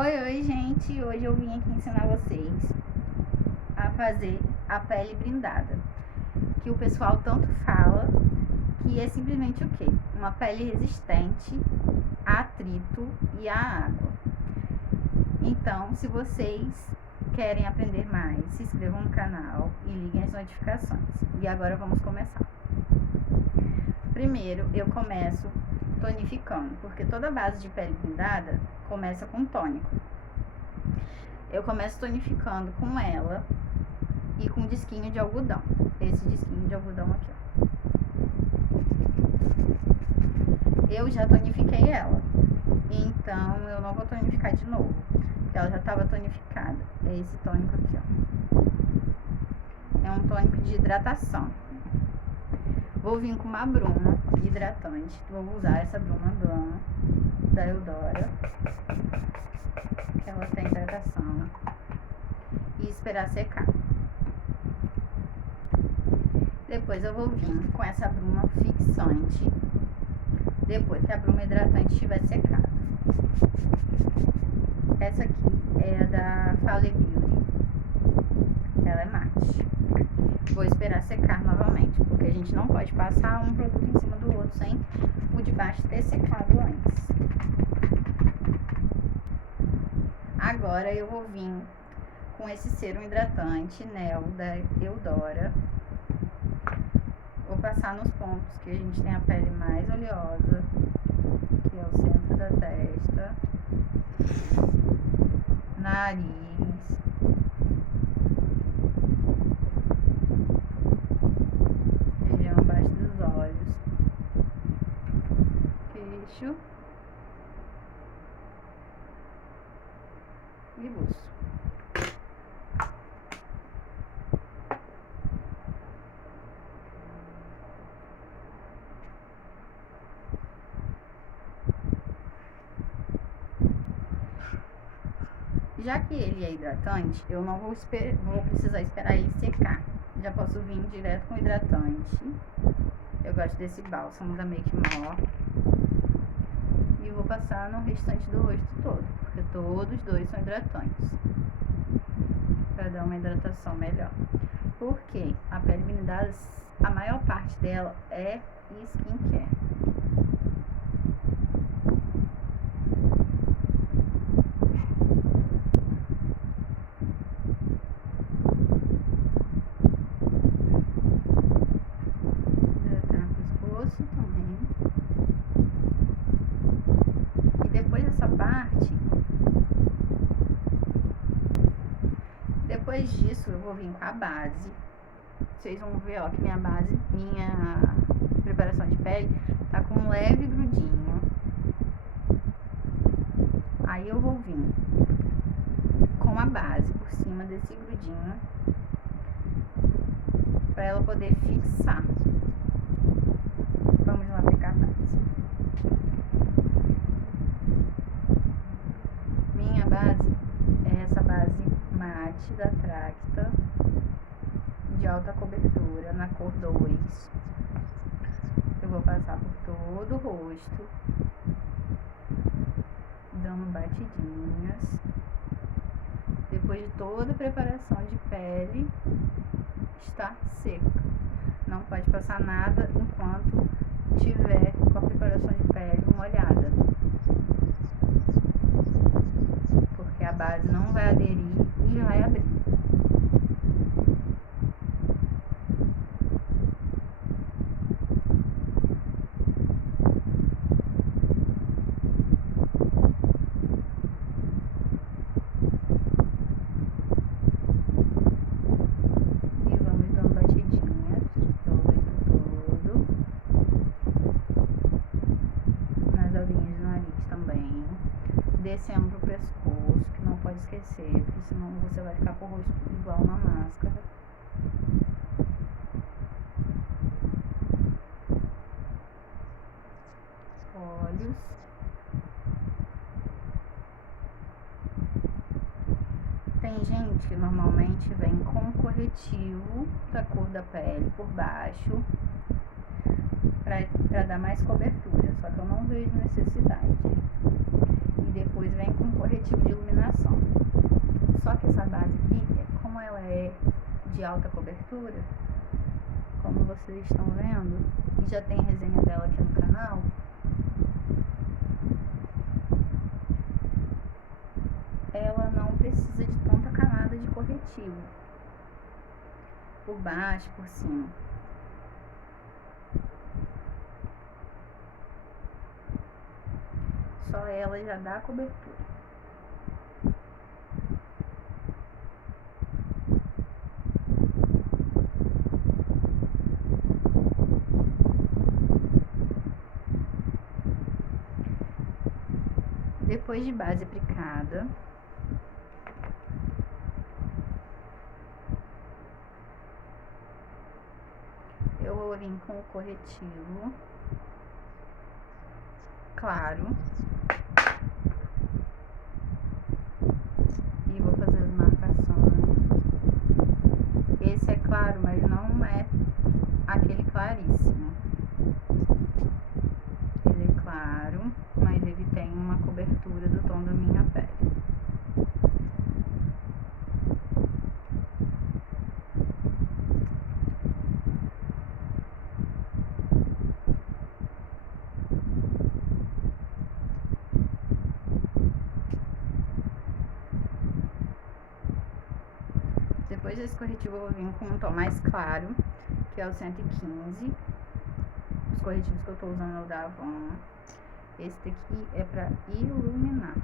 Oi, gente! Hoje eu vim aqui ensinar vocês a fazer a pele blindada, que o pessoal tanto fala, que é simplesmente o quê? Uma pele resistente a atrito e a água. Então, se vocês querem aprender mais, se inscrevam no canal e liguem as notificações. E agora vamos começar. Primeiro, eu começo tonificando, porque toda base de pele blindada começa com tônico. Eu começo tonificando com ela e com disquinho de algodão. Esse disquinho de algodão aqui, ó. Eu já tonifiquei ela, então eu não vou tonificar de novo, porque ela já estava tonificada. É esse tônico aqui, ó. É um tônico de hidratação. Vou vir com uma bruma hidratante. Vou usar essa bruma da Eudora, que ela tem hidratação, e esperar secar. Depois eu vou vir com essa bruma fixante, depois que a bruma hidratante estiver secada. Essa aqui é a da Pele, ela é mate. Vou esperar secar novamente, porque a gente não pode passar um produto em cima do outro sem o de baixo ter secado antes. Agora eu vou vir com esse sérum hidratante Nel da Eudora. Vou passar nos pontos que a gente tem a pele mais oleosa, que é o centro da testa, nariz, região abaixo dos olhos, queixo e buço. Já que ele é hidratante, eu não vou precisar esperar ele secar. Já posso vir direto com hidratante. Eu gosto desse bálsamo da Make More. E vou passar no restante do rosto todo, porque todos dois são hidratantes, para dar uma hidratação melhor. Porque a pele blindada, a maior parte dela é skincare. Depois disso, eu vou vir com a base. Vocês vão ver, ó, que minha preparação de pele tá com um leve grudinho. Aí eu vou vir com a base por cima desse grudinho, para ela poder fixar. Vamos lá aplicar a base. Minha base é essa base mate da Tracta, de alta cobertura, na cor 2. Eu vou passar por todo o rosto, dando batidinhas. Depois de toda a preparação de pele está seca. Não pode passar nada enquanto tiver com a preparação de pele molhada, porque a base não vai aderir e vai abrir. E vamos dando batidinhas pelo rosto todo, nas olhinhas do nariz também, descendo pro pescoço, que não pode esquecer, porque senão você vai ficar com o rosto igual uma máscara. Olhos. Tem gente que normalmente vem com corretivo da cor da pele por baixo, para dar mais cobertura, só que eu não vejo necessidade. E depois vem com corretivo corretivo de iluminação. Só que essa base aqui, como ela é de alta cobertura, como vocês estão vendo, e já tem resenha dela aqui no canal, ela não precisa de tanta camada de corretivo por baixo, por cima. Só ela já dá a cobertura. Depois de base aplicada, eu vou vir com o corretivo claro e vou fazer as marcações. Esse é claro, mas não é aquele claríssimo. Ele é claro, mas ele tem uma cobertura do tom da minha pele. Depois desse corretivo eu vou vir com um tom mais claro, que é o 115. Os corretivos que eu tô usando é o da Avon. Esse daqui é pra iluminar.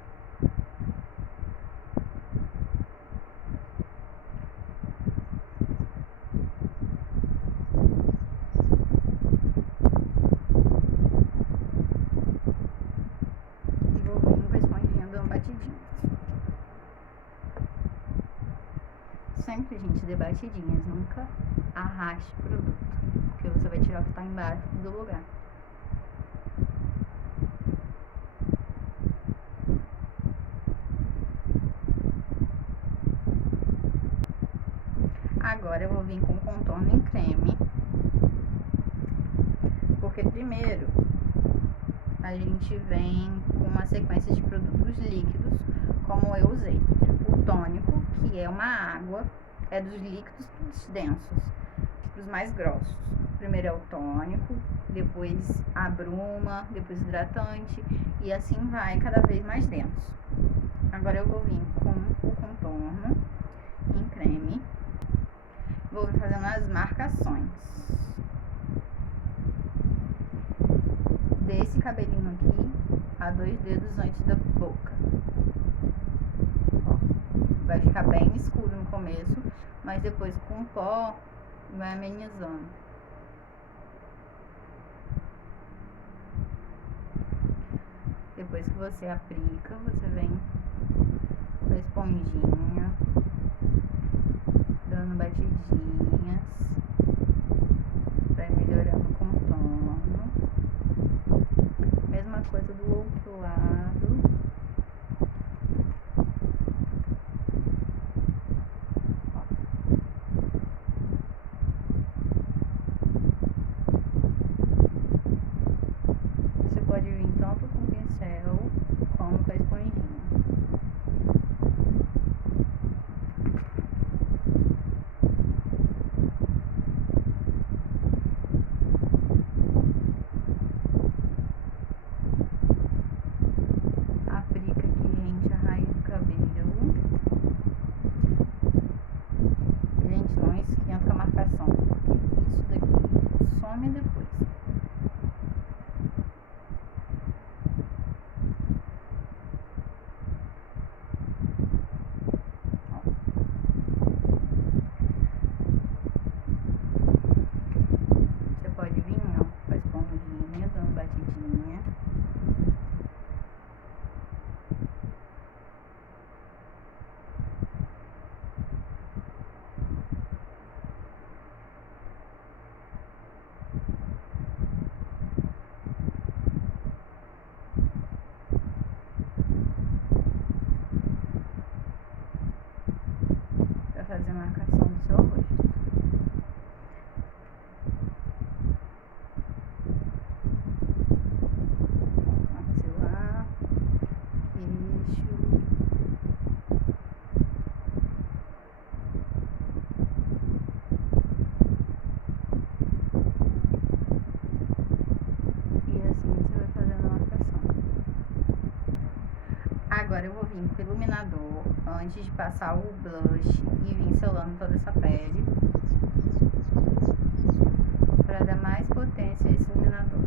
E vou vir com a esponjinha dando batidinha. Sempre, gente, dê batidinhas, nunca arraste o produto, porque você vai tirar o que tá embaixo do lugar. Agora eu vou vir com contorno em creme, porque primeiro a gente vem com uma sequência de produtos líquidos, como eu usei. O tônico, que é uma água, é dos líquidos dos densos, dos mais grossos. Primeiro é o tônico, depois a bruma, depois o hidratante, e assim vai cada vez mais denso. Agora eu vou vir com o contorno em creme. Vou vir fazendo as marcações desse cabelinho aqui a 2 dedos antes da boca. Ó, vai ficar bem escuro no começo, mas depois com o pó vai amenizando. Depois que você aplica, você vem com a esponjinha, dando batidinhas pra ir melhorando o contorno. Mesma coisa do outro lado. Ó. Você pode vir tanto com o pincel como com a esponjinha. Agora eu vou vir com o iluminador antes de passar o blush e vir selando toda essa pele para dar mais potência a esse iluminador.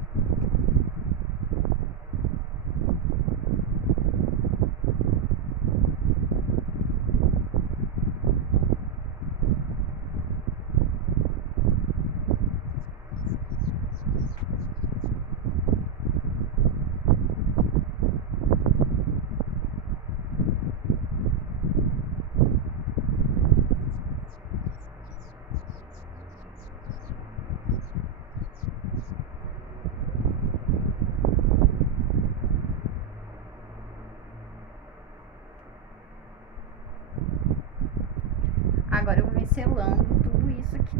Agora eu vou vir selando tudo isso aqui.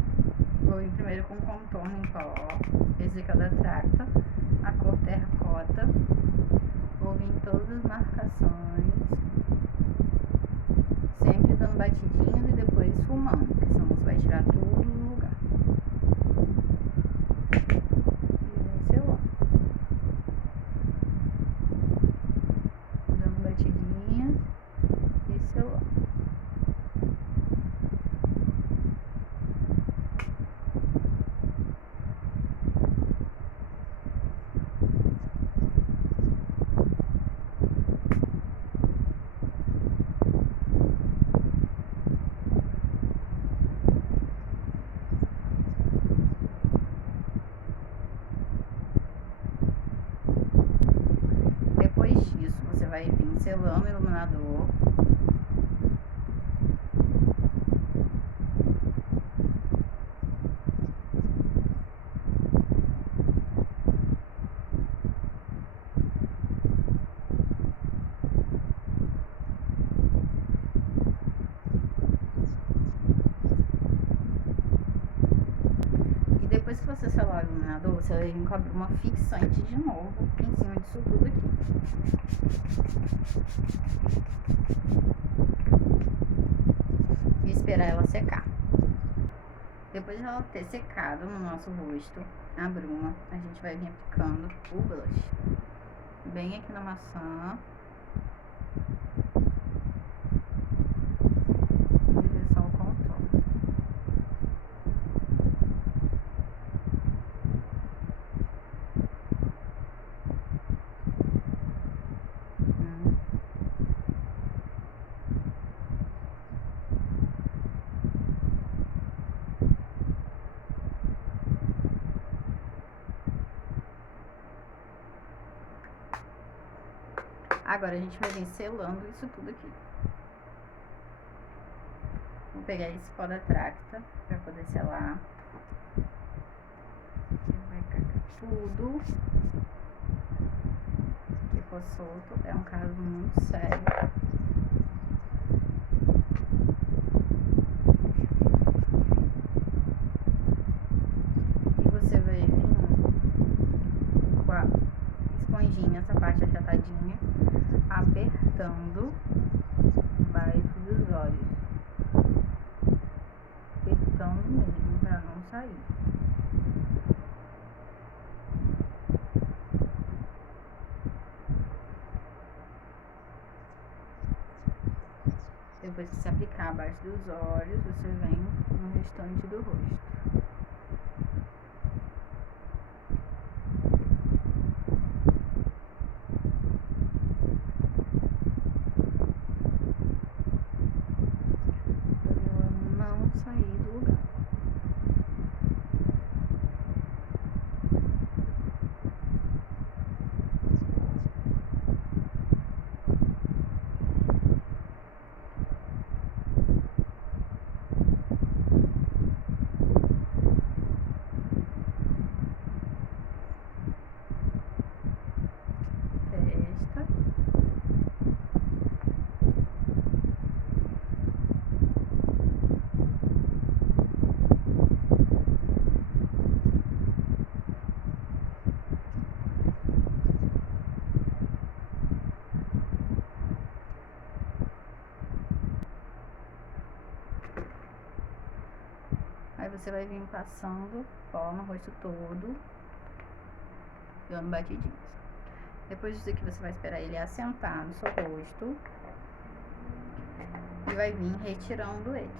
Vou vir primeiro com contorno em pó, esse aqui é o da Tracta, a cor terracota. Vou vir em todas as marcações, sempre dando batidinhas e depois esfumando, porque senão você vai tirar tudo do lugar. E vem selando. Dando batidinhas e selando. Você vai vir selando o iluminador. E depois que você selar o iluminador, você vai vir com a bruma fixante de novo em cima disso tudo aqui. E esperar ela secar. Depois de ela ter secado no nosso rosto, a bruma, a gente vai vir aplicando o blush. Bem aqui na maçã. Em direção ao contorno. Agora a gente vai vir selando isso tudo aqui. Vou pegar esse pó da Tracta pra poder selar. Vai cagar tudo. Ficou solto. É um caso muito sério. E você vai vir com a esponjinha, essa parte achatadinha, apertando embaixo dos olhos, apertando mesmo pra não sair. Depois que você aplicar abaixo dos olhos, você vem no restante do rosto. Sair do lugar. Testa. Aí você vai vir passando pó no rosto todo, dando batidinhas. Depois disso aqui, você vai esperar ele assentar no seu rosto e vai vir retirando ele.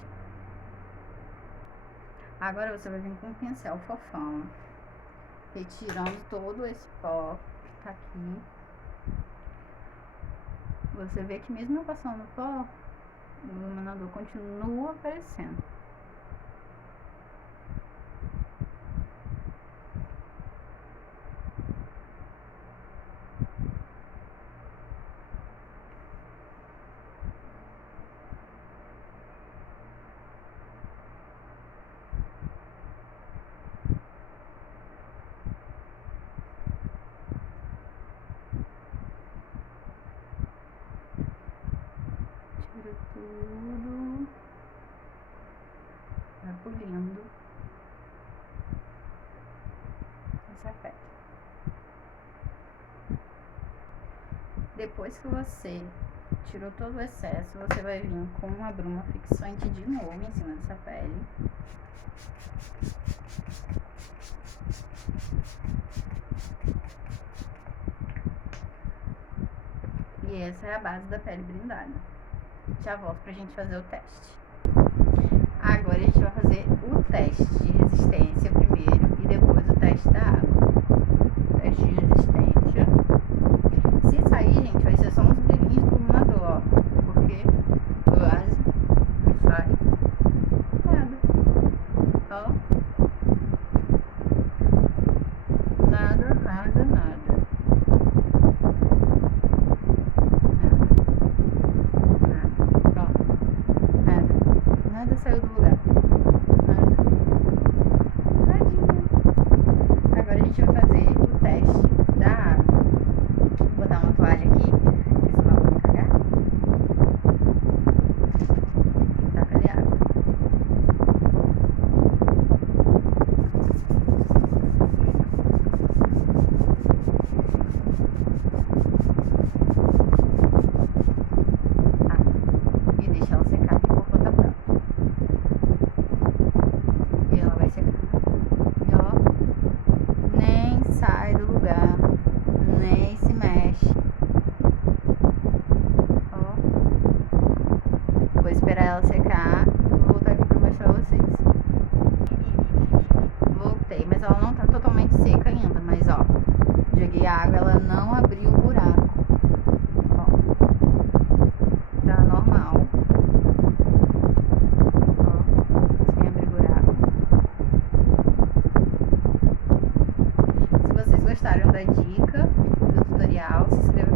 Agora você vai vir com um pincel fofão, retirando todo esse pó que tá aqui. Você vê que mesmo eu passando pó, o iluminador continua aparecendo. Tira tudo, vai polindo essa pele. Depois que você tirou todo o excesso, você vai vir com uma bruma fixante de novo em cima dessa pele. E essa é a base da pele blindada. Já volto pra gente fazer o teste. Agora a gente vai fazer o teste de resistência primeiro e depois o teste da água. Teste de resistência. Se sair, gente, vai ser só uns brilhinhos do iluminador, ó. Porque quase não sai nada. Ó. Nada, nada, nada. Nada saiu do lugar. Nada. Tadinho. Agora a gente vai fazer o teste da água. Vou botar uma toalha aqui, porque senão eu vou cagar. E taca ali água. E deixa ela secar aqui por conta própria. E ela vai secar. E ó, nem sai do lugar, nem se mexe. Ó. Vou esperar ela secar. Vou voltar aqui pra mostrar pra vocês. Voltei, mas ela não tá totalmente seca ainda. Mas ó, joguei a água, ela não abriu o buraco. Ó, tá normal. Sem abrir buraco. Se vocês gostaram da dica, do tutorial, se inscreva